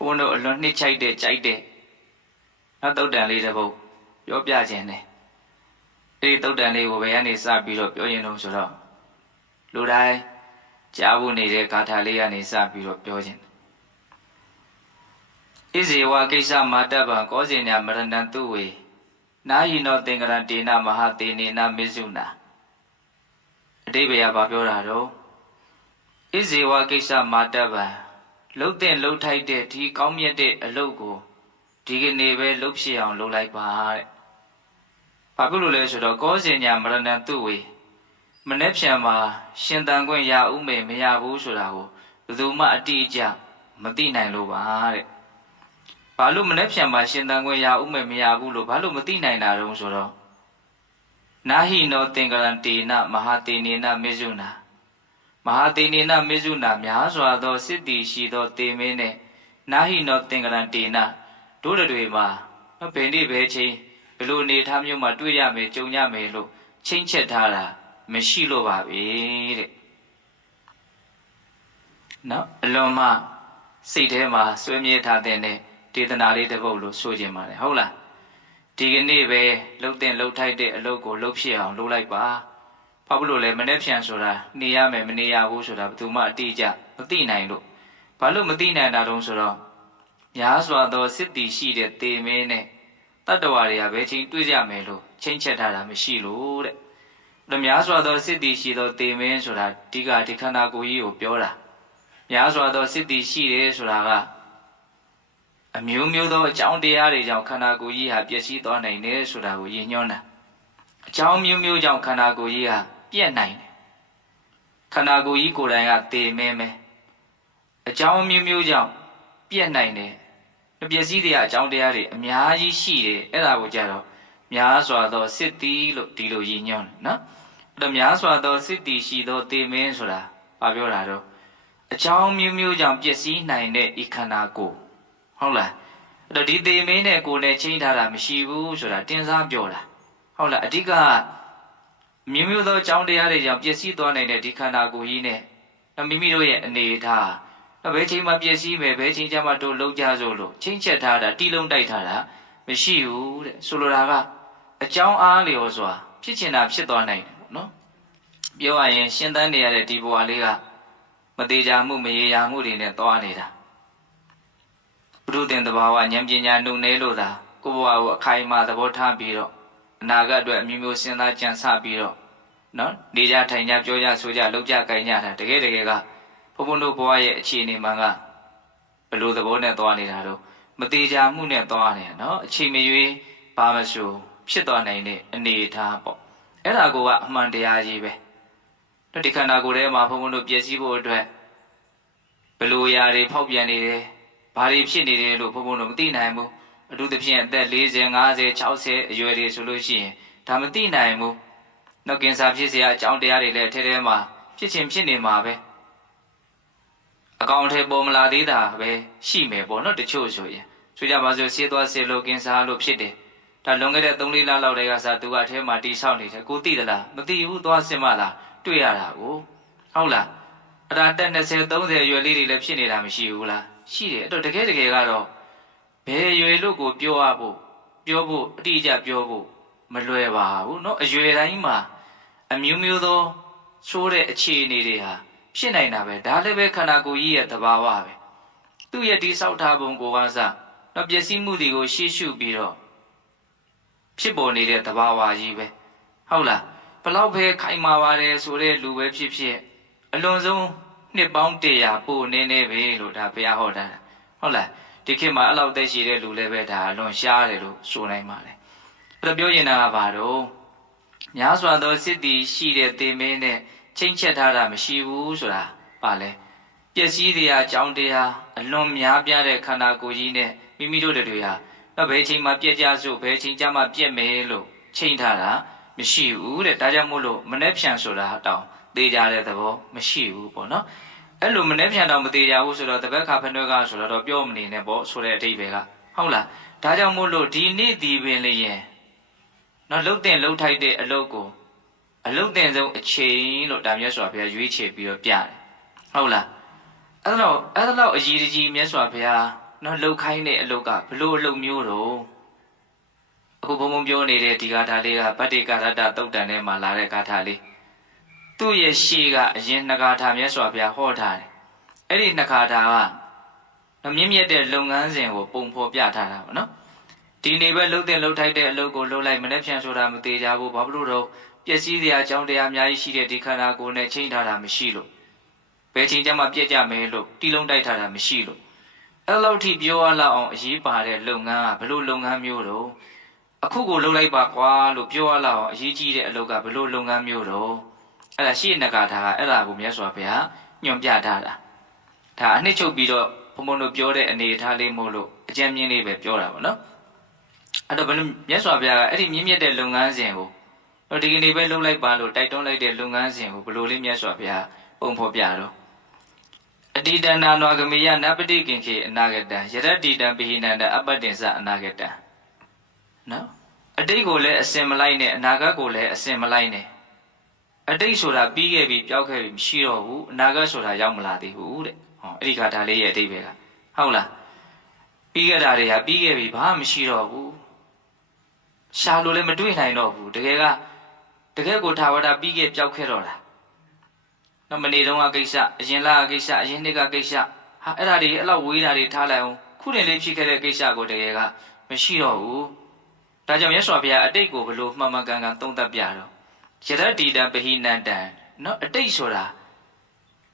ဘုန်းတို့အလွန်နှစ်ချိုက်တဲ့ကြိုက်တဲ့နောက်တုတ်တန်လေးတစ်ပုဒ်ပြောပြခြင်းတယ်ဒီတုတ်တန်လေးကိုဘယ်ကနေစပြီးတော့ပြောရင်တော့ဆိုတော့လူတိုင်းကြားဖို့နေတဲ့ဂါထာလေးကနေစပြီးတော့ပြောခြင်းဣဇေဝကိစ္စမာတဗံကောဇေညာမရဏံသူဝေနာဟိနောသင်္ကရတေနမဟာတေနေနမေစုနာအတိပ္ပယ်ကပြောတာတော့ဣဇေဝကိစ္စမာတဗံလှုပ်တဲ့လှုပ်ထိုက်တဲ့ဒီကောင်းမြတ်တဲ့အလုပ်ကိုဒီကနေ့ပဲလှုပ်ဖြစ်အောင်လုပ်လိုက်ပါတဲ့။ဘာဖြစ်လို့လဲဆိုတော့ကောဇေညာမရဏံသူဝေမနေ့ဖြန်မှာရှင်တန်ခွင့်ရဥမေမရဘူးဆိုတာကိုဘယ်သူမှအတိအကျမသိနိုင်လို့ပါတဲ့။ဘာလို့မနေ့ဖြန်မှာရှင်တန်ခွင့်ရဥမေမရဘူးလို့ဘာလို့မသိနိုင်တာတုံးဆိုတော့နာဟိနောသင်္ကရံတေနမဟာတေနေနမေဇုနာမဟာတေနေနမေဇုနာများစွာသောစစ်တီရှိသောတေမင်းနဲ့နာဟိနောသင်္ကရံတေနတို့တွေမှာဘယ်နေ့ဘယ်ချိန်ဘယ်လိုအနေထားမျိုးမှာတွေ့ရမယ်ကြုံရမယ်လို့ချိန်ချက်ထားတာမရှိလို့ပါပဲတဲ့နော်အလွန်မှစိတ်ထဲမှာဆွေးမြေ့ထားတဲ့ဒေသနာလေးတစ်ပုဒ်လို့ဆိုခြင်းပါတယ်ဟုတ်လားဒီကနေ့ပဲလှုပ်တဲ့လှုပ်ထိုက်တဲ့အလုပ်ကိုလှုပ်ဖြစ်အောင်လုပ်လိုက်ပါဘာလို့လဲမနေ့ဖြန်ဆိုတာနေရမယ်မနေရဘူးဆိုတာဘယ်သူမှအတိအကျမသိနိုင်လို့ဘာလို့မသိနိုင်တာတုံးဆိုတော့များစွာသောစစ်တီရှိတဲ့တေမင်းနဲ့တတ္တဝါတွေကဘယ်ချိန်တွေ့ကြမယ်လို့ချိန်ချက်ထားတာမရှိလို့တဲ့ဒါများစွာသောစစ်တီရှိသောတေမင်းဆိုတာဒီခန္ဓာကိုယ်ကြီးကိုပြောတာများစွာသောစစ်တီရှိတယ်ဆိုတာကအမျိုးမျိုးသောအကြောင်းတရားတွေကြောင့်ခန္ဓာကိုယ်ကြီးဟာပျက်စီးသွားနိုင်တယ်ဆိုတာကိုရည်ညွှန်းတာအကြောင်းမျိုးမျိုးကြောင့်ခန္ဓာကိုယ်ကြီးဟာပြည့်နိုင်တယ်ခန္ဓာကိုယ်ကြီးကိုယ်တိုင်ကတေမင်းပဲအကြောင်းမျိုးမျိုးကြောင့်ပြည့်နိုင်တယ်ပျက်စီးတဲ့အကြောင်းတရားတွေအများကြီးရှိတယ်အဲ့ဒါကိုကြတော့များစွာသောစစ်တီလို့ဒီလိုရည်ညွှန်းနော်အဲ့တော့များစွာသောစစ်တီရှိသောတေမင်းဆိုတာဘာပြောတာတော့အကြောင်းမျိုးမျိုးကြောင့်ပျက်စီးနိုင်တဲ့ဤခန္ဓာကိုယ်ဟုတ်လားအဲ့တော့ဒီတေမင်းနဲ့ကိုယ်နဲ့ချိန်ထားတာမရှိဘူးဆိုတာတင်စားပြောတာဟုတ်လားအဓိကမျိုးမျိုးသောအကြောင်းတရားတွေကြောင့်ပျက်စီးသွားနိုင်တဲ့ဒီခန္ဓာကိုယ်ကြီးနဲ့မိမိတို့ရဲ့အနေထားဘယ်ချိန်မှပျက်စီးမယ်ဘယ်ချိန်ကျမှတို့လုံးကြစို့လို့ချိန်ချက်ထားတာတီးလုံးတိုက်ထားတာမရှိဘူးတဲ့ဆိုလိုတာကအကြောင်းအားလျော်စွာဖြစ်ချင်တာဖြစ်သွားနိုင်တယ်ပေါ့နော်ပြောရရင်ရှင်းတန်းနေရတဲ့ဒီဘဝလေးကမသေးချာမှုမရေရာမှုတွေနဲ့သွားနေတာဘုရုတင်တဘာဝဉာဏ်ပညာနှုတ်နေလို့သာကိုယ်ဘဝကိုအခိုင်အမာသဘောထားပြီးတော့အနာဂတ်အတွက်အမျိုးမျိုးစဉ်းစားကြံစပြီးတော့နော်နေကြထိုင်ကြပြောကြဆိုကြလုပ်ကြကိုင်ကြတာတကယ်ကဘုန်းတို့ဘဝရဲ့အခြေအနေမှန်ကဘလို့သဘောနဲ့သွားနေတာတော့မသေးချာမှုနဲ့သွားနေတာနော်အချိန်မရွေးဘာမဆိုဖြစ်သွားနိုင်တဲ့အနေအထားပေါ့အဲ့ဒါကအမှန်တရားကြီးပဲဒီခန္ဓာကိုယ်ထဲမှာဘုန်းတို့ပြည့်စည်ဖို့အတွက်ဘလို့ຢာတွေဖောက်ပြန်နေတယ်ဘာတွေဖြစ်နေတယ်လို့ဘုန်းတို့မသိနိုင်ဘူးအထူးသဖြင့်အသက်40 50 60အရွယ်တွေဆိုလို့ရှိရင်ဒါမသိနိုင်ဘူးနောက်ကင်ဆာဖြစ်เสียအကြောင်းတရားတွေလည်းထဲမှာဖြစ်ချင်းဖြစ်နေမှာပဲအကောင်ထဲပေါ်မလာသေးတာပဲရှိမယ်ပေါ့နော်တချို့ဆိုရင်ဆိုကြပါစို့ဆေးသွားဆေးလို့ကင်ဆာလို့ဖြစ်တယ်ဒါလွန်ခဲ့တဲ့3-4 လလောက်တည်းကစားသူကအထဲမှာတီးဆောက်နေတယ်ကိုသိသလားမသိဘူးသွားစစ်မှလားတွေ့ရတာကိုဟုတ်လားအဲ့ဒါတက်20 30ရွယ်လေးတွေလည်းဖြစ်နေတာမရှိဘူးလားရှိတယ်အဲ့တော့တကယ်ကတော့ဘယ်ရွယ်လို့ကိုပြောဖို့အတိအကျပြောဖို့မလွယ်ပါဘူးเนาะအရွယ်တိုင်းမှာအမျိုးမျိုးသောဆိုးတဲ့အခြေအနေတွေဟာဖြစ်နိုင်တာပဲဒါလည်းပဲခန္ဓာကိုယ်ကြီးရဲ့သဘာဝပဲသူ့ရဲ့ဒီဆောက်ထားပုံကိုကစားတော့ပျက်စီးမှုတွေကိုရှေ့ရှုပြီးတော့ဖြစ်ပေါ်နေတဲ့သဘာဝကြီးပဲဟုတ်လားဘလောက်ပဲခိုင်မာပါတယ်ဆိုတဲ့လူပဲဖြစ်အလွန်ဆုံးနှစ်ပေါင်း100ပို့နေပဲလို့ဒါဘုရားဟောတာဟုတ်လားဒီခေတ်မှာအဲ့လောက်သိရှိတဲ့လူလည်းပဲဒါအလွန်ရှားတယ်လို့ဆိုနိုင်ပါလေအဲ့တော့ပြောရင်တာကဘာတော့များစွာသောစစ်တီရှိတဲ့တေမင်းနဲ့ချိန်ချက်ထားတာမရှိဘူးဆိုတာပါလေပျက်စီးတဲ့အကြောင်းတရားအလွန်များပြားတဲ့ခန္ဓာကိုယ်ကြီးနဲ့မိမိတို့တွေဟာဘယ်ချိန်မှပြက်ကြစို့ဘယ်ချိန်ကျမှပြက်မယ်လို့ချိန်ထားတာမရှိဘူးတဲ့ဒါကြောင့်မို့လို့မနှက်ဖြန်ဆိုတာတောင်သေကြတဲ့သဘောမရှိဘူးပေါ့နော်အဲ့လိုမနှက်ဖြန်တော့မသေးကြဘူးဆိုတော့တပတ်ခါဖနှွဲကဆိုတော့ပြောမနေနဲ့ပေါ့ဆိုတဲ့အဓိပ္ပာယ်ကဟုတ်လားဒါကြောင့်မို့လို့ဒီနေ့ဒီပင်လျင်နော်လှုပ်တဲ့လှုပ်ထိုက်တဲ့အလုပ်ကိုအလုတ်တင်ဆုံးအချိန်လို့ဒါမြတ်စွာဘုရားရွေးချယ်ပြီးတော့ပြတယ်ဟုတ်လားအဲ့တော့အရေးကြီးမြတ်စွာဘုရား နော်လှုပ်ခိုင်းတဲ့အလုပ်ကဘလို့အလုပ်မျိုးတော့အခုဘုံဘုံပြောနေတဲ့ဒီဂါထာလေးကဗတ္တိကာရတသုတ်တန်ထဲမှာလာတဲ့ဂါထာလေးသူ့ရဲ့ရှေ့ကအရင်နှစ်ဂါထာမြတ်စွာဘုရားဟောထားတယ်အဲ့ဒီနှစ်ဂါထာကမြင့်မြတ်တဲ့လုပ်ငန်းစဉ်ကိုပုံဖော်ပြထားတာပေါ့နော်ဒီနေ့ပဲလှုပ်တဲ့လှုပ်ထိုက်တဲ့အလုပ်ကိုလှုပ်လိုက်မနေ့ဖြန်ဆိုတာမသေးကြဘူးဘာလို့တော့ပျက်စီးစရာအကြောင်းတရားအများကြီးရှိတဲ့ဒီခန္ဓာကိုယ်နဲ့ချိန်ထားတာမရှိလို့ဘယ်ချိန်ကျမှပြက်ကြမယ်လို့တီးလုံးတိုက်ထားတာမရှိလို့အဲ့လောက်ထိပြောရလောက်အောင်အရေးပါတဲ့လုပ်ငန်းကဘလို့လုပ်ငန်းမျိုးတော့အခုကိုလှုပ်လိုက်ပါကွာလို့ပြောရလောက်အောင်အရေးကြီးတဲ့အလုပ်ကဘလို့လုပ်ငန်းမျိုးတော့အဲ့ဒါရှေ့နဂါထာကအဲ့ဒါကိုမြတ်စွာဘုရားညွှန်ပြထားတာဒါအနှစ်ချုပ်ပြီးတော့ဘုံဘုံတို့ပြောတဲ့အနေအထားလေးမို့လို့အကျဉ်းမြင့်လေးပဲပြောတာပေါ့နော်အဲ့တော့ဘယ်လိုမြတ်စွာဘုရားကအဲ့ဒီမြင့်မြတ်တဲ့လုပ်ငန်းစဉ်ကိုဒီကနေ့ပဲလှုပ်လိုက်ပါလို့တိုက်တွန်းလိုက်တဲ့လုပ်ငန်းစဉ်ကိုဘယ်လိုလေးမြတ်စွာဘုရားပုံဖော်ပြတော့အတိတနာနွာကမေယနပတိကင်ခေအနာဂတံယရတိတံပိဟိနန္တအပတ္တင်္စအနာဂတံနော်အတိတ်ကိုလည်းအစင်မလိုက်နဲ့အနာဂတ်ကိုလည်းအစင်မလိုက်နဲ့အတိတ်ဆိုတာပြီးခဲ့ပြီပျောက်ခဲ့ပြီမရှိတော့ဘူးအနာဂတ်ဆိုတာရောက်မလာသေးဘူးတဲ့ဟောအဲ့ဒီခါဒါလေးရဲ့အတိတ်ပဲကဟုတ်လားပြီးခဲ့တာတွေကပြီးခဲ့ပြီဘာမှမရှိတော့ဘူးရှာလို့လည်းမတွေ့နိုင်တော့ဘူးတကယ်ကိုထာဝရပြီးခဲ့ပျောက်ခဲ့တော့တာနော်မနေ့တုန်းကကိစ္စအရင်လကကိစ္စအရင်နှစ်ကကိစ္စဟာအဲ့ဒါတွေအဲ့လောက်ဝေးတာတွေထားလိုက်အောင်ခုတင်လေးဖြစ်ခဲ့တဲ့ကိစ္စကိုတကယ်ကမရှိတော့ဘူးဒါကြောင့်မြတ်စွာဘုရားအတိတ်ကိုဘလို့မှန်မှန်ကန်ကန်သုံးသပ်ပြတော့ယရတိတံပဟိနန္တံနော်အတိတ်ဆိုတာ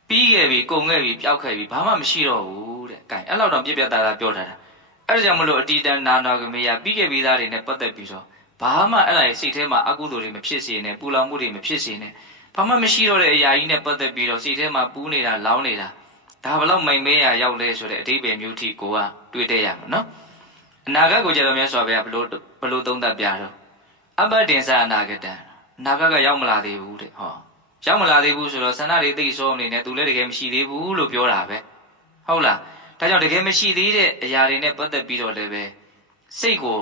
ပြီးခဲ့ပြီကုန်ခဲ့ပြီပျောက်ခဲ့ပြီဘာမှမရှိတော့ဘူးတဲ့ gain အဲ့လောက်တော့ပြပြသားသားပြောထားတာအဲ့ဒါကြောင့်မလို့အတိတံနာနာကမေယပြီးခဲ့ပြီးသားတွေနဲ့ပတ်သက်ပြီးတော့ဘာမှအဲ့ဒါရဲ့စိတ်ထဲမှာအကုသိုလ်တွေမဖြစ်စေနဲ့ပူလောင်မှုတွေမဖြစ်စေနဲ့ဘာမှမရှိတော့တဲ့အရာကြီးနဲ့ပတ်သက်ပြီးတော့စိတ်ထဲမှာပူးနေတာလောင်းနေတာဒါဘလောက်မိန်မဲရရောက်လဲဆိုတဲ့အဓိပ္ပာယ်မျိုးထိကိုကတွေးတတ်ရမှာနော်အနာဂတ်ကိုကြတော့မြတ်စွာဘုရားဘလို့သုံးသပ်ပြတော့အပ္ပတင်္စအနာဂတံအနာဂတ်ကရောက်မလာသေးဘူးတဲ့ဟောရောက်မလာသေးဘူးဆိုတော့ဆန္ဒတွေသိဆုံးအနေနဲ့သူလည်းတကယ်မရှိသေးဘူးလို့ပြောတာပဲဟုတ်လားဒါကြောင့်တကယ်မရှိသေးတဲ့အရာတွေနဲ့ပတ်သက်ပြီးတော့လည်းပဲစိတ်ကို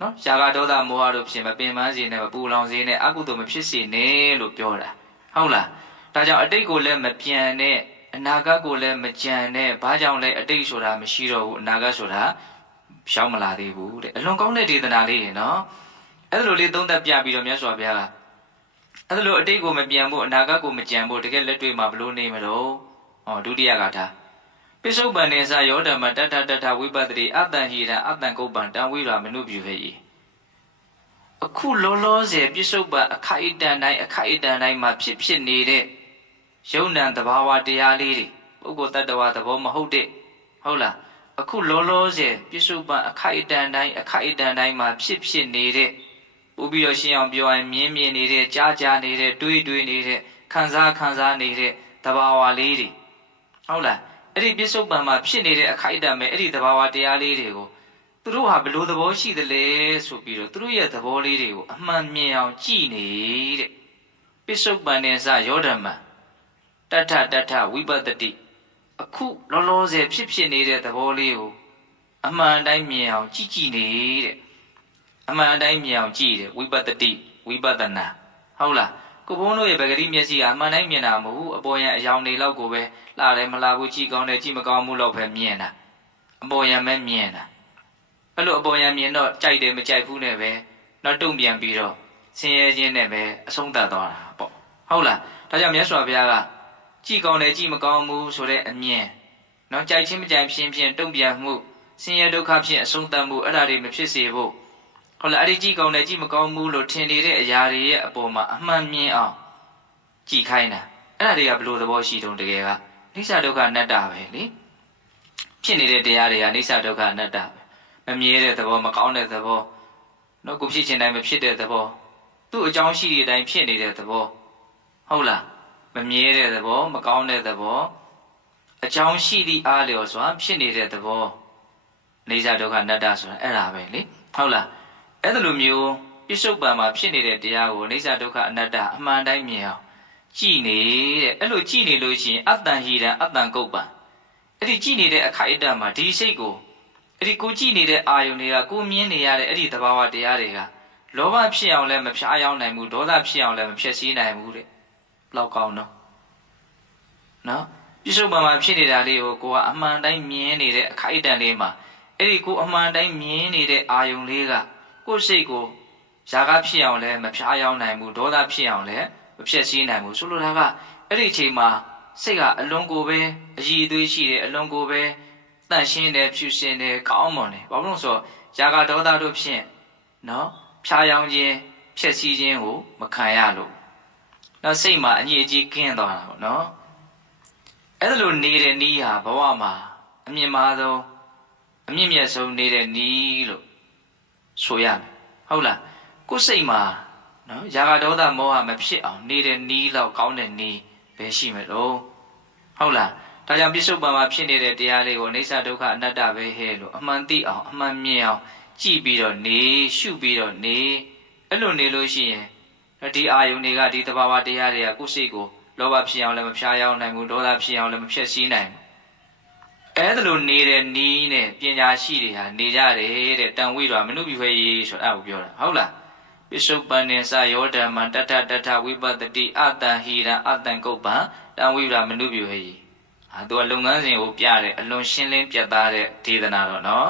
နော်ຢာကဒေါသမောဟတို့ဖြင့်မပင်ပန်းစေနဲ့မပူလောင်စေနဲ့အကုသိုလ်မဖြစ်စေနဲ့လို့ပြောတာဟုတ်လားဒါကြောင့်အတိတ်ကိုလည်းမပြန်နဲ့အနာဂတ်ကိုလည်းမကြံနဲ့ဘာကြောင့်လဲအတိတ်ဆိုတာမရှိတော့ဘူးအနာဂတ်ဆိုတာရောက်မလာသေးဘူးတဲ့အလွန်ကောင်းတဲ့ဒေသနာလေးတွေနော်အဲ့လိုလေးသုံးသပ်ပြပြီးတော့မြတ်စွာဘုရားကအဲ့လိုအတိတ်ကိုမပြန်ဖို့အနာဂတ်ကိုမကြံဖို့တကယ်လက်တွေ့မှာဘလို့နေမလို့ဟောဒုတိယကထာပိစုပန်နေစယောဓမ္မတတ္ထဝိပတ္တိအတ္တဟိရအတ္တကုပ္ပံတံဝိရာမနုပြုဟေဤအခုလောလောဆယ်ပိစုပန်အခိုက်အတန့်တိုင်းမှာဖြစ်နေတဲ့ယုံ nant သဘာဝတရားလေးတွေပုဂ္ဂိုလ်တ attva သဘောမဟုတ်တဲ့ဟုတ်လားအခုလောလောဆယ်ပိစုပန်အခိုက်အတန့်တိုင်းမှာဖြစ်နေတဲ့ပို့ပြီးတော့ရှင်းအောင်ပြောရင်မြင်နေတဲ့ကြားနေတဲ့တွေးနေတဲ့ခံစားနေတဲ့သဘာဝလေးတွေဟုတ်လားအဲ့ဒီပိစုပန်မှာဖြစ်နေတဲ့အခိုက်အတန့်ပဲအဲ့ဒီသဘာဝတရားလေးတွေကိုသူတို့ဟာဘလို့သဘောရှိသလဲဆိုပြီးတော့သူတို့ရဲ့သဘောလေးတွေကိုအမှန်မြင်အောင်ကြည့်နေတဲ့ပိစုပန်နေစယောဓမ္မတထဝိပတ္တိအခုလောလောဆယ်ဖြစ်နေတဲ့သဘောလေးကိုအမှန်တိုင်းမြင်အောင်ကြည့်နေတဲ့အမှန်တိုင်းမြင်အောင်ကြည့်တယ်ဝိပတ္တိဝိပဿနာဟုတ်လားကိုဘုန်းတို့ရဲ့ဗဂတိမျက်စိကအမှန်တိုင်းမြင်တာမဟုတ်ဘူးအပေါ်ယံအယောင်တွေလောက်ကိုပဲလှတယ်မလှဘူးကြည့်ကောင်းတယ်ကြည့်မကောင်းဘူးလောက်ပဲမြင်တာအပေါ်ယံပဲမြင်တာအဲ့လိုအပေါ်ယံမြင်တော့ကြိုက်တယ်မကြိုက်ဘူးနဲ့ပဲတော့တုံ့ပြန်ပြီးတော့ဆင်းရဲခြင်းနဲ့ပဲအဆုံးသတ်သွားတာပေါ့ဟုတ်လားဒါကြောင့်မြတ်စွာဘုရားကကြည့်ကောင်းတယ်ကြည့်မကောင်းဘူးဆိုတဲ့အမြင်နော်ကြိုက်ခြင်းမကြိုက်ဖြင့်တုံ့ပြန်မှုဆင်းရဲဒုက္ခဖြင့်အဆုံးသတ်မှုအဲ့ဒါတွေမဖြစ်စေဖို့ဟုတ်လားအဲ့ဒီကြည့်ကောင်းတယ်ကြည့်မကောင်းဘူးလို့ထင်နေတဲ့အရာတွေရဲ့အပေါ်မှာအမှန်မြင်အောင်ကြည့်ခိုင်းတာအဲ့ဒါတွေကဘလို့သဘောရှိတုံးတကယ်ကနိစ္စဒုက္ခအနတ္တပဲလေဖြစ်နေတဲ့တရားတွေကနိစ္စဒုက္ခအနတ္တပဲမမြဲတဲ့သဘောမကောင်းတဲ့သဘောနော်ကိုဖြစ်ခြင်းတိုင်းမဖြစ်တဲ့သဘောသူ့အကြောင်းရှိတဲ့အတိုင်းဖြစ်နေတဲ့သဘောဟုတ်လားမမြဲတဲ့သဘောမကောင်းတဲ့သဘောအကြောင်းရှိသည့်အားလျော်စွာဖြစ်နေတဲ့သဘောနိစ္စဒုက္ခအနတ္တဆိုတာအဲ့ဒါပဲလေဟုတ်လားအဲ့ဒါလိုမျိုးပိစုပန်မှာဖြစ်နေတဲ့တရားကိုနိစ္စဒုက္ခအနတ္တအမှန်တိုင်းမြင်အောင်ကြည်နေတဲ့အဲ့လိုကြည်နေလို့ရှိရင်အတ္တဟိရံအတ္တကုပ္ပံအဲ့ဒီကြည်နေတဲ့အခိုက်အတန့်မှာဒီစိတ်ကိုအဲ့ဒီကိုကြည်နေတဲ့အာယုန်တွေကကိုမြင်နေရတဲ့အဲ့ဒီသဘာဝတရားတွေကလောဘဖြစ်အောင်လည်းမဖြားရောက်နိုင်ဘူးဒေါသဖြစ်အောင်လည်းမဖြည့်ဆည်းနိုင်ဘူးတဲ့လောက်ကောင်းတော့နော် ပြစ္ဆုတ်ပံမှာဖြစ်နေတာလေးကိုကိုကအမှန်တိုင်းမြင်နေတဲ့အခိုက်အတန့်လေးမှာအဲ့ဒီကိုအမှန်တိုင်းမြင်နေတဲ့အာယုံလေးကကိုယ်စိတ်ကိုຢာကဖြစ်အောင်လဲမဖြားယောင်းနိုင်ဘူးဒေါသဖြစ်အောင်လဲမဖြစ်စည်းနိုင်ဘူးဆိုလိုတာကအဲ့ဒီအချိန်မှာစိတ်ကအလွန်ကိုပဲအည်အသွေးရှိတယ်အလွန်ကိုပဲတန့်ရှင်းတယ်ဖြူစင်တယ်ကောင်းမွန်တယ်ဘာလို့လဲဆိုတော့ຢာကဒေါသတို့ဖြင့်နော်ဖြားယောင်းခြင်းဖြစ်စည်းခြင်းကိုမခံရလို့နော်စိတ်မှာအညစ်အကြေးကင်းသွားတာပေါ့နော်အဲ့ဒါလိုနေတဲ့နီးဟာဘဝမှာအမြင့်မားဆုံးအမြင့်မြတ်ဆုံးနေတဲ့နီးလို့ဆိုရမယ်ဟုတ်လားကိုယ်စိတ်မှာနော်ຢာကဒေါသမောဟမဖြစ်အောင်နေတဲ့နီးလောက်ကောင်းတဲ့နီးပဲရှိမယ်လို့ဟုတ်လားဒါကြောင့်ပြစ္ဆုတ်ပံမှာဖြစ်နေတဲ့တရားလေးကိုအိဋ္ဌဒုက္ခအနတ္တပဲဟဲ့လို့အမှန်သိအောင်အမှန်မြင်အောင်ကြည့်ပြီးတော့နေရှုပြီးတော့နေအဲ့လိုနေလို့ရှိရင်ဒီအာယုန်တွေကဒီသဘာဝတရားတွေကကိုယ်စိတ်ကိုလောဘဖြစ်အောင်လည်းမဖြားယောင်းနိုင်ဘူးဒေါသဖြစ်အောင်လည်းမဖြစ်စည်းနိုင်ဘူးအဲ့ဒါလိုနေတဲ့နီးနဲ့ပညာရှိတွေဟာနေကြတယ်တဲ့တန်ဝိတော်မနုပြွေရေးဆိုတာကိုပြောတာဟုတ်လားပိစုပန်နေစယောဓမ္မတထဝိပတ္တိအတန်ဟိရံအတန်ကုပ္ပံတန်ဝိတော်မနုပြွေရေးသူကလုပ်ငန်းစဉ်ကိုပြတယ်အလွန်ရှင်းလင်းပြတ်သားတဲ့ဒေသနာတော့နော်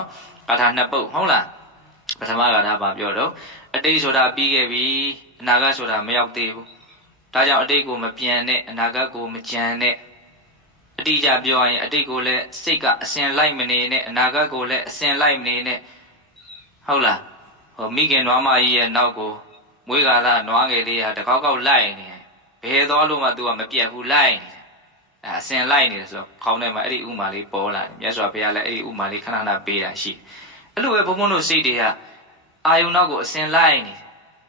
ကာထာနှစ်ပုဒ်ဟုတ်လားပထမကာထာပါပြောတော့အတိတ်ဆိုတာပြီးခဲ့ပြီအနာဂတ်ဆိုတာမရောက်သေးဘူးဒါကြောင့်အတိတ်ကိုမပြန်နဲ့အနာဂတ်ကိုမကြံနဲ့အတိအကျပြောရင်အတိတ်ကိုလည်းစိတ်ကအစဉ်လိုက်မနေနဲ့အနာဂတ်ကိုလည်းအစဉ်လိုက်မနေနဲ့ဟုတ်လားဟိုမိခင်နွားမကြီးရဲ့နောက်ကိုမွေးကာလနွားငယ်လေးဟာတကောက်ကောက်လိုက်နေတယ်ဘယ်သွားလို့မှ तू ကမပြတ်ဘူးလိုက်နေတယ်အစဉ်လိုက်နေတယ်ဆိုတော့ခေါင်းထဲမှာအဲ့ဒီဥမာလေးပေါ်လာတယ်မြတ်စွာဘုရားလည်းအဲ့ဒီဥမာလေးခဏခဏပေးတာရှိအဲ့လိုပဲဘုံဘုံတို့စိတ်တွေကအာယုံနောက်ကိုအစဉ်လိုက်နေတယ်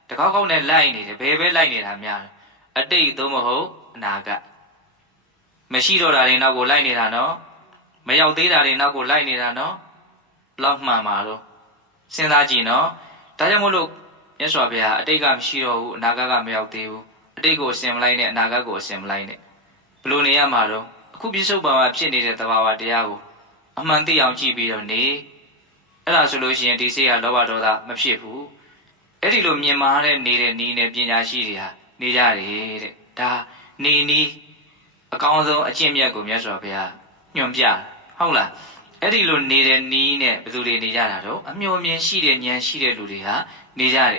တကောက်ကောက်နဲ့လိုက်နေတယ်ဘယ်ပဲလိုက်နေတာများအတိတ်သို့မဟုတ်အနာဂတ်မရှိတော့တာတွေနောက်ကိုလိုက်နေတာနော်မရောက်သေးတာတွေနောက်ကိုလိုက်နေတာနော်လောက်မှန်ပါတော့စဉ်းစားကြည့်နော်ဒါကြောင့်မို့လို့မြတ်စွာဘုရားအတိတ်ကမရှိတော့ဘူးအနာဂတ်ကမရောက်သေးဘူးအတိတ်ကိုအစဉ်မလိုက်နဲ့အနာဂတ်ကိုအစဉ်မလိုက်နဲ့ဘယ်လိုနေရမှာတော့အခုပြစ္ဆုတ်ပံမှာဖြစ်နေတဲ့သဘာဝတရားကိုအမှန်သိအောင်ကြည့်ပြီးတော့နေအဲ့ဒါဆိုလို့ရှိရင်ဒီစိတ်ဟာလောဘဒေါသမဖြစ်ဘူးအဲ့ဒီလိုမြင်မာတဲ့နေတဲ့နီးနဲ့ပညာရှိတွေဟာနေကြတယ်တဲ့ဒါနေနီးအကောင်းဆုံးအကျင့်မြတ်ကိုမြတ်စွာဘုရားညွှန်ပြဟုတ်လားအဲ့ဒီလိုနေတဲ့နီးနဲ့ဘယ်သူတွေနေကြတာတော့အမျှော်မြင်ရှိတဲ့ဉာဏ်ရှိတဲ့လူတွေဟာနေကြတယ်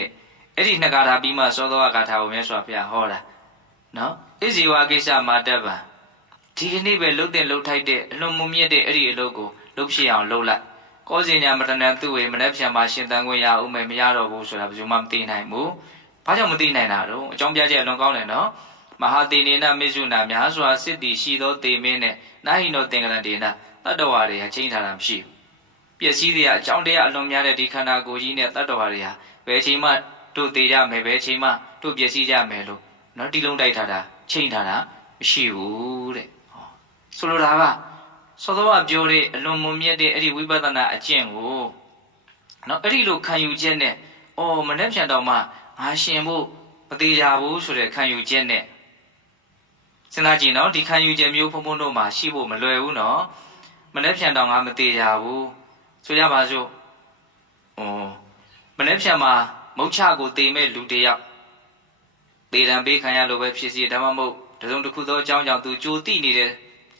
တဲ့အဲ့ဒီနှစ်ကာထာပြီးမှသောသောကာထာကိုမြတ်စွာဘုရားဟောတာနော်ဣဇေဝကိစ္စမာတ္တဗံဒီကနေ့ပဲလှုပ်တဲ့လှုပ်ထိုက်တဲ့အလွန်မမြင့်တဲ့အဲ့ဒီအလုပ်ကိုလှုပ်ဖြစ်အောင်လှုပ်လိုက်ကောဇင်ညာမတဏံသူ့ဝေမနေ့ပြန်မှာရှင်သန်ခွင့်ရအောင်မယ်မရတော့ဘူးဆိုတာဘယ်သူမှမသိနိုင်ဘူးဘာကြောင့်မသိနိုင်တာတော့အကြောင်းပြချက်အလွန်ကောင်းတယ်နော်မဟာတေနေနမေဇုနာများစွာစစ်တီရှိသောတေမင်းနဲ့နာဟိနောသင်္ကရတေနတတ္တဝါတွေဟာချိန်ထားတာမရှိဘူးပျက်စီးတဲ့အကြောင်းတရားအလွန်များတဲ့ဒီခန္ဓာကိုယ်ကြီးနဲ့တတ္တဝါတွေဟာဘယ်အချိန်မှတို့သေးကြမယ်ဘယ်အချိန်မှတို့ပျက်စီးကြမယ်လို့နော်ဒီလုံးတိုက်ထားတာချိန်ထားတာမရှိဘူးတဲ့ဟောဆိုလိုတာကသောသောကပြောတဲ့အလွန်မွန်မြတ်တဲ့အဲ့ဒီဝိပဿနာအကျင့်ကိုနော်အဲ့ဒီလိုခံယူချက်နဲ့အော်မနေ့ပြန်တော့မှငါရှင်ဖို့မသေးကြဘူးဆိုတဲ့ခံယူချက်နဲ့စဉ်းစားကြည့်နော်ဒီခံယူချက်မျိုးဖုံဖုံတို့မှာရှိဖို့မလွယ်ဘူးနော်မနေ့ပြန်တော့ငါမသေးကြဘူးဆိုရပါစို့မနေ့ပြန်မှာမုတ်ချကိုသေမဲ့လူတယောက်သေတံပေးခံရလို့ပဲဖြစ်စီဒါမှမဟုတ်တစုံတစ်ခုသောအကြောင်းကြောင့်သူကြိုတိနေတယ်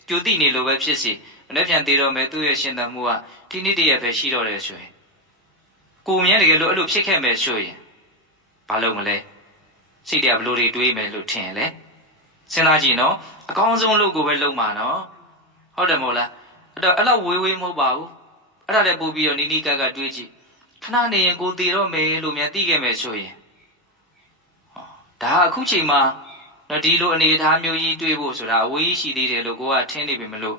ကြိုတိနေလို့ပဲဖြစ်စီမနေ့ပြန်သေတော့မယ်သူ့ရဲ့ရှင်သန်မှုကဒီနေ့တည်းရပဲရှိတော့တယ်ဆိုရင်ကိုမြဲတကယ်လို့အဲ့လိုဖြစ်ခဲ့မယ်ဆိုရင်ဘာလုပ်မလဲစိတ်တွေကဘလို့တွေတွေးမယ်လို့ထင်လေစဉ်းစားကြည့်နော်အကောင်းဆုံးလုပ်ကိုပဲလုပ်မှာနော်ဟုတ်တယ်မဟုတ်လားအဲ့တော့ဝေးမဟုတ်ပါဘူးအဲ့ဒါလည်းပို့ပြီးတော့နီးနီးကပ်ကပ်တွေးကြည့်ခဏနေရင်ကိုသေတော့မယ်လို့များသိခဲ့မယ်ဆိုရင်ဒါအခုချိန်မှာနော်ဒီလိုအနေအထားမျိုးကြီးတွေးဖို့ဆိုတာအဝေးရှိသေးတယ်လို့ကိုကထင်နေပြီမလို့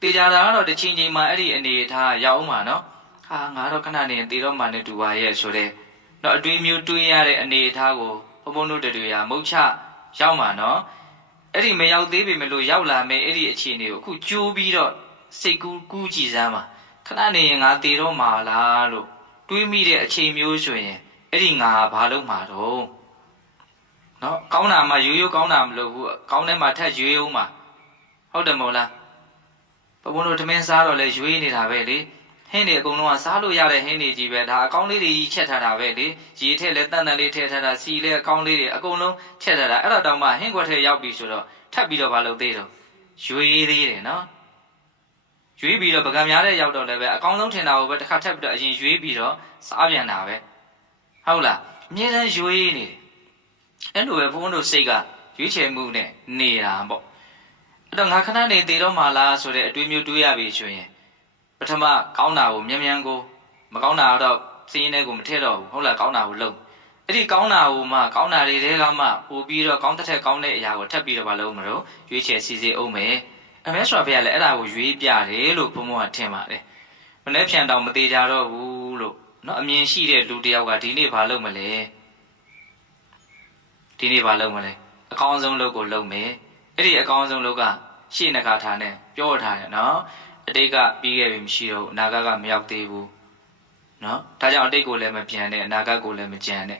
တေချာတာကတော့တစ်ချိန်ချိန်မှာအဲ့ဒီအနေအထားရောက်မှာနော်ဟာငါတော့ခဏနေရင်သေတော့မှနဲ့တူပါရဲ့ဆိုတဲ့တော့အတွေးမျိုးတွေးရတဲ့အနေအထားကိုဘုံဘုံတို့တွေဟာမုတ်ချရောက်မှာနော်အဲ့ဒီမရောက်သေးပြီမလို့ရောက်လာမယ်အဲ့ဒီအခြေအနေကိုအခုကြိုးပြီးတော့စိတ်ကူးကြည့်စမ်းပါခဏနေရင်ငါသေတော့မှာလားလို့တွေးမိတဲ့အချိန်မျိုးဆိုရင်အဲ့ဒီငါဘာလုပ်မှာတော့နော်ကောင်းတာမှရိုးရိုးကောင်းတာမလို့ဘူးကောင်းတဲ့မှာထက်ရွေးအောင်မှာဟုတ်တယ်မဟုတ်လားဘုံဘုံတို့ထမင်းစားတော့လဲရွေးနေတာပဲလေဟင်းတွေအကုန်လုံးကစားလို့ရတဲ့ဟင်းတွေကြီးပဲဒါအကောင်းလေးတွေကြီးချက်ထားတာပဲလေရေထက်လဲတန်တန်လေးထည့်ထားတာစီလဲအကောင်းလေးတွေအကုန်လုံးချက်ထားတာအဲ့တော့တောင်မှဟင်းခွက်ထဲရောက်ပြီဆိုတော့ထပ်ပြီးတော့မလုပ်သေးတော့ ရွေးသေးတယ်နော်ရွေးပြီးတော့ပကံများတဲ့ရောက်တော့လည်းပဲအကောင်းဆုံးထင်တာကိုပဲတစ်ခါထပ်ပြီးတော့အရင်ရွေးပြီးတော့စားပြန်တာပဲဟုတ်လားအမြဲတမ်းရွေးနေတယ်အဲ့လိုပဲဘုန်းတို့စိတ်ကရွေးချယ်မှုနဲ့နေတာပေါ့အဲ့တော့ငါခဏနေသေးတော့မှလားဆိုတဲ့အတွေးမျိုးတွေးရပြီဆိုရင်ပထမကောင်းတာကိုမြန်မြန်ကိုမကောင်းတာတော့စိတ်ရင်းထဲကိုမထည့်တော့ဘူးဟုတ်လားကောင်းတာကိုလုပ်အဲ့ဒီကောင်းတာကိုမှကောင်းတာတွေကမှပို့ပြီးတော့ကောင်းတဲ့ကောင်းတဲ့အရာကိုထပ်ပြီးတော့မလုပ်မလို့ရွေးချယ်စီစီအောင်မယ်အမေဆိုဖေကလည်းအဲ့ဒါကိုရွေးပြတယ်လို့ဘုံဘုံကထင်ပါတယ်မနေ့ဖြန်တောင်မသေးကြတော့ဘူးလို့နော်အမြင်ရှိတဲ့လူတယောက်ကဒီနေ့ဘာလုပ်မလဲဒီနေ့ဘာလုပ်မလဲအကောင်းဆုံးလုပ်ကိုလုပ်မယ်အဲ့ဒီအကောင်းဆုံးလုပ်ကရှေ့နဂါထာနဲ့ပြောထားတယ်နော်အတိတ်ကပြီးခဲ့ပြီမရှိတော့ဘူးအနာဂတ်ကမရောက်သေးဘူးနော်ဒါကြောင့်အတိတ်ကိုလည်းမပြန်နဲ့အနာဂတ်ကိုလည်းမကြံနဲ့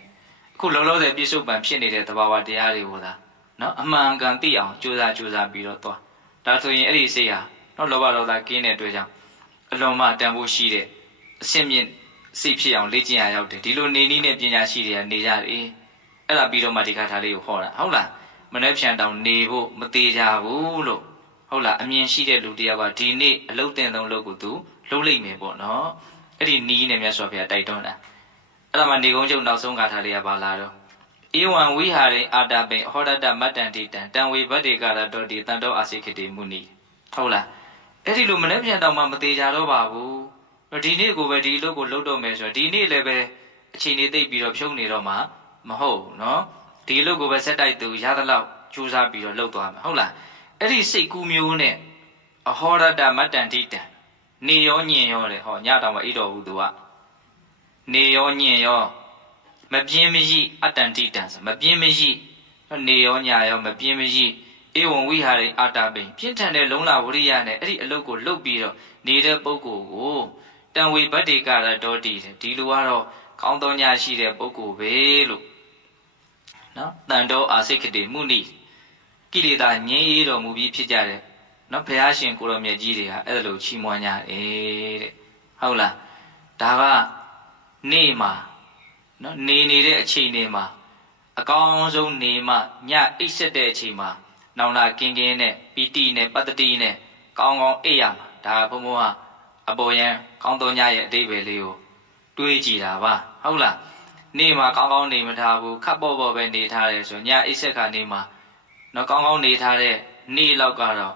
အခုလုံးလုံးတဲ့ပြစ္ဆုတ်ပံဖြစ်နေတဲ့သဘာဝတရားတွေကိုသာနော်အမှန်ကန်သိအောင်ကြိုးစားပြီးတော့သွားဒါဆိုရင်အဲ့ဒီစိတ်ဟာနော်လောဘဒေါသကင်းတဲ့အတွက်ကြောင့်အလွန်မှတန်ဖိုးရှိတဲ့အဆင့်မြင့်စိတ်ဖြစ်အောင်လေ့ကျင့်ရရောက်တယ်ဒီလိုနေနည်းနဲ့ပညာရှိတွေကနေကြတယ်အဲ့ဒါပြီးတော့မှဒီကထာလေးကိုဟောတာဟုတ်လားမနေ့ဖြန်တောင်နေဖို့မသေးကြဘူးလို့ဟုတ်လားအမြင်ရှိတဲ့လူတယောက်ကဒီနေ့အလုတ်တင်ဆုံးလုပ်ကိုသူလုပ်လိုက်မယ်ပေါ့နော်အဲ့ဒီနီးနဲ့မြတ်စွာဘုရားတိုက်တွန်းတာအဲ့ဒါမှနေကုန်းကျုံနောက်ဆုံးကထာလေးကပါလာတော့ဧဝံဝိဟာရိအာတာပိဟောဒတမတ္တန်တိတံတံဝေဘတ်တေကာရတောတိတန်တောအာစိခေတိမုနိဟုတ်လားအဲ့ဒီလိုမနေ့ပြန်တော့မှမသေးကြတော့ပါဘူးဒီနေ့ကိုပဲဒီအလုပ်ကိုလုပ်တော့မယ်ဆိုတော့ဒီနေ့လည်းပဲအချိန်လေးသိပ်ပြီးတော့ဖြုံးနေတော့မှမဟုတ်နော်ဒီအလုပ်ကိုပဲဆက်တိုက်သူရသလောက်ကြိုးစားပြီးတော့လုပ်သွားမယ်ဟုတ်လားအဲ့ဒီစိတ်ကူးမျိုးနဲ့အဟောရတမတ္တန်တိတံနေရောညင်ရောလေဟောညတောင်မအိတော်ဘူးသူကနေရောညင်ရောမပြင်းမရိအတ္တန်တိတံဆိုမပြင်းမရိနေရောညရောမပြင်းမရိဧဝံဝိဟာရိအာတာပိပြင်းထန်တဲ့လုံလဝရိယနဲ့အဲ့ဒီအလုပ်ကိုလုပ်ပြီးတော့နေတဲ့ပုဂ္ဂိုလ်ကိုတံဝေဘတ်တေကာရတောတိတယ်ဒီလိုကတော့ကောင်းသောညရှိတဲ့ပုဂ္ဂိုလ်ပဲလို့နော်တန်တောအာစိခတိမုနိကိလေသာငြိမ်းအေးတော်မူပြီးဖြစ်ကြတယ်နော်ဘုရားရှင်ကိုရောမြတ်ကြီးတွေကအဲ့လိုချီးမွမ်းကြတယ်တဲ့ဟုတ်လားဒါကနေ့မှာနော်နေနေတဲ့အချိန်တွေမှာအကောင်းဆုံးနေမှညအိပ်ဆက်တဲ့အချိန်မှာနောင်လာကင်းကင်းနဲ့ပီတိနဲ့ပတ္တိနဲ့ကောင်းကောင်းအိပ်ရမှာဒါဘုံဘုံကအပေါ်ယံကောင်းသောညရဲ့အတိတ်ပဲလေးကိုတွေးကြည့်တာပါဟုတ်လားနေ့မှာကောင်းကောင်းနေမထားဘူးခပ်ပေါ်ပေါ်ပဲနေထားတယ်ဆိုညအိပ်ဆက်ခါနေမှာနော်ကောင်းကောင်းနေထားတဲ့နေ့လောက်ကတော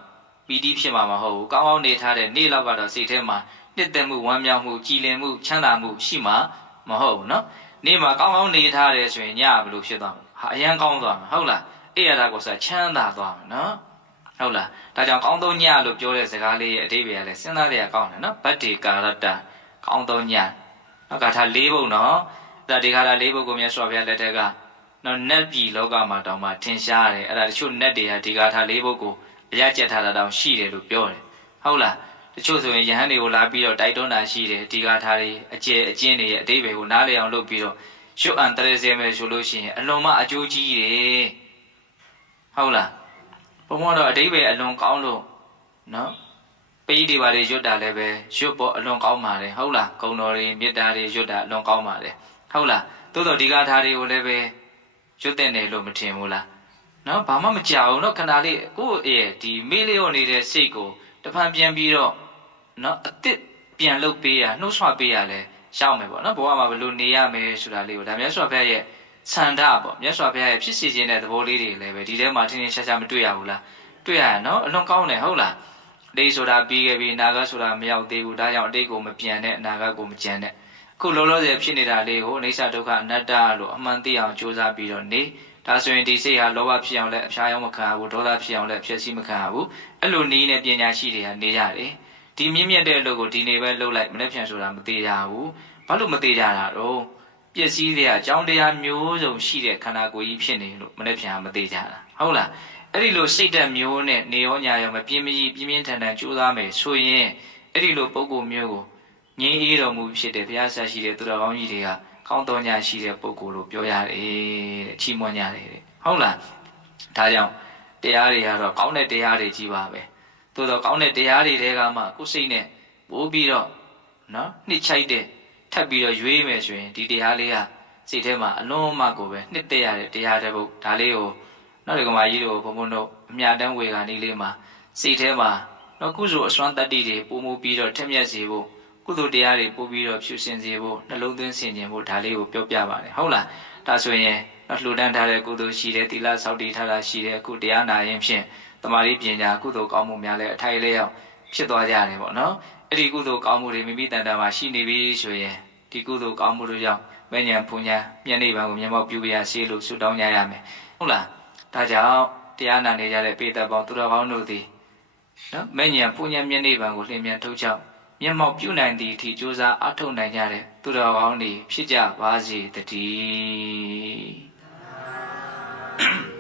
့ပီတိဖြစ်မှာမဟုတ်ဘူးကောင်းကောင်းနေထားတဲ့နေ့လောက်ကတော့စိတ်ထဲမှာနှစ်သက်မှုဝမ်းမြောက်မှုကြည်လင်မှုချမ်းသာမှုရှိမှာမဟုတ်ဘူးနော်နေ့မှာကောင်းကောင်းနေထားတယ်ဆိုရင်ညဘယ်လိုဖြစ်သွားမလဲဟာအရန်ကောင်းသွားမှာဟုတ်လားအဲ့ရတာကိုဆိုချမ်းသာသွားမှာနော်ဟုတ်လားဒါကြောင့်ကောင်းသောညလို့ပြောတဲ့စကားလေးရဲ့အဓိပ္ပာယ်ကလည်းစဉ်းစားရကောင်းတယ်နော်ဗတ္တိကာရတ္တကောင်းသောညနော်ဂါထာ၄ပုဒ်နော်ဒါဒီဂါထာ၄ပုဒ်ကိုမြတ်စွာဘုရားလက်ထက်ကနော်နတ်ပြည်လောကမှာတောင်မှထင်ရှားတယ်အဲ့ဒါတချို့နတ်တွေကဒီဂါထာ၄ပုဒ်ကိုအရကျက်ထားတာတောင်ရှိတယ်လို့ပြောတယ်ဟုတ်လားတချို့ဆိုရင်ယဟန်တွေကိုလာပြီးတော့တိုက်တွန်းတာရှိတယ်ဒီဂါထာတွေအကျယ်အကျဉ်းတွေရဲ့အဓိပ္ပာယ်ကိုနားလည်အောင်လုပ်ပြီးတော့ရွတ်အံတရေစဲမယ်ဆိုလို့ရှိရင်အလွန်မှအကျိုးကြီးတယ်ဟုတ်လားဘုံတော့အဓိပ္ပာယ်အလွန်ကောင်းလို့နော်ပိဋိတွေပါလေရွတ်တာလည်းပဲရွတ်ပေါ်အလွန်ကောင်းပါတယ်ဟုတ်လားဂုဏ်တော်တွေမေတ္တာတွေရွတ်တာအလွန်ကောင်းပါတယ်ဟုတ်လားသို့တော်ဒီဂါထာတွေကိုလည်းပဲရွတ်တဲ့တယ်လို့မထင်ဘူးလားနော်ဘာမှမကြောက်ဘူးနော်ခဏလေးကိုယ့်ရဲ့ဒီမေးလျော့နေတဲ့စိတ်ကိုတဖန်ပြန်ပြီးတော့နော်အစ်စ်ပြန်လုပ်ပေးရနှုတ်ဆွပေးရလဲရောက်မယ်ပေါ့နော်ဘဝမှာဘယ်လိုနေရမယ်ဆိုတာလေးကိုဒါမြတ်စွာဘုရားရဲ့ဆန္ဒပေါ့မြတ်စွာဘုရားရဲ့ဖြစ်စီခြင်းတဲ့သဘောလေးတွေလည်းပဲဒီထဲမှာထင်းထင်းရှားရှားမတွေ့ရဘူးလားတွေ့ရနော်အလွန်ကောင်းတယ်ဟုတ်လားအတိတ်ဆိုတာပြီးခဲ့ပြီအနာဂတ်ဆိုတာမရောက်သေးဘူးဒါကြောင့်အတိတ်ကိုမပြန်နဲ့အနာဂတ်ကိုမကြံနဲ့အခုလောလောဆယ်ဖြစ်နေတာလေးကိုအိဋ္ဌဒုက္ခအနတ္တလို့အမှန်သိအောင်ကြိုးစားပြီးတော့နေဒါဆိုရင်ဒီစိတ်ဟာလောဘဖြစ်အောင်လည်းအဖျားရောက်မခံရဘူးဒေါသဖြစ်အောင်လည်းအဖြစ်စီးမခံရဘူးအဲ့လိုနည်းနဲ့ပညာရှိတွေကနေကြတယ်ဒီမြင့်မြတ်တဲ့အလုပ်ကိုဒီနေ့ပဲလုပ်လိုက်မနေ့ပြန်ဆိုတာမသေးကြဘူးဘာလို့မသေးကြတာတော့ပျက်စီးတဲ့အကြောင်းတရားမျိုးစုံရှိတဲ့ခန္ဓာကိုယ်ကြီးဖြစ်နေလို့မနေ့ပြန်မသေးကြတာဟုတ်လားအဲ့ဒီလိုစိတ်ဓာတ်မျိုးနဲ့နေရောညာရောမပြင်းမကြီးပြင်းပြင်းထန်ထန်ကြိုးစားမယ်ဆိုရင်အဲ့ဒီလိုပုံကိုမျိုးကိုငြိမ်းအေးတော်မူဖြစ်တဲ့ဘုရားဆက်ရှိတဲ့သူတော်ကောင်းကြီးတွေကကောင်းတော်ညာရှိတဲ့ပုဂ္ဂိုလ်လို့ပြောရတယ်တဲ့ချီးမွမ်းကြတယ်တဲ့ဟုတ်လားဒါကြောင့်တရားတွေကတော့ကောင်းတဲ့တရားတွေကြီးပါပဲသို့တော့ကောင်းတဲ့တရားတွေတဲကမှကိုယ်စိတ်နဲ့ပို့ပြီးတော့နော်နှစ်ချိုက်တဲ့ထပ်ပြီးတော့ရွေးမယ်ဆိုရင်ဒီတရားလေးကစိတ်ထဲမှာအလုံးမကိုပဲနှစ်သက်ရတဲ့တရားတဲ့ဘုဒါလေးကိုနောက်ဒီကမာကြီးတို့ဘုံဘုံတို့အမြတ်တမ်းဝေခါနည်းလေးမှာ စိတ်ထဲမှာနော်ကုသိုလ်အစွမ်းတတ္တိတွေပုံမူပြီးတော့ထက်မြက်စေဖို့ကုသိုလ်တရားတွေပို့ပြီးတော့ဖြူစင်စေဖို့နှလုံးသွင်းဆင်ခြင်ဖို့ဒါလေးကိုပြောပြပါတယ်ဟုတ်လားဒါဆိုရင်လှူဒန်းထားတဲ့ကုသိုလ်ရှိတယ်သီလစောင့်တည်ထားတာရှိတယ်အခုတရားနာရင်ဖြင့်တမာရီပညာကုသိုလ်ကောင်းမှုများလည်းအထိုက်လျောက်ဖြစ်သွားကြတယ်ပေါ့နော်အဲ့ဒီကုသိုလ်ကောင်းမှုတွေမိမိတန်တာမှာရှိနေပြီဆိုရင်ဒီကုသိုလ်ကောင်းမှုတွေကြောင့်မဉ္ဇဉ်ပူညာမျက်နှိပ်ပံကိုမျက်မှောက်ပြုပြရစေလို့ဆုတောင်းကြရမယ်ဟုတ်လားဒါကြောင့်တရားနာနေကြတဲ့ပေတပေါင်းသူတော်ကောင်းတို့သည်နော်မဉ္ဇဉ်ပူညာမျက်နှိပ်ပံကိုလျင်မြန်ထုတ်ချောက်မျက်မှောက်ပြုနိုင်သည့်အထိကြိုးစားအထောက်နိုင်ကြတဲ့သူတော်ကောင်းတွေဖြစ်ကြပါစေတည်း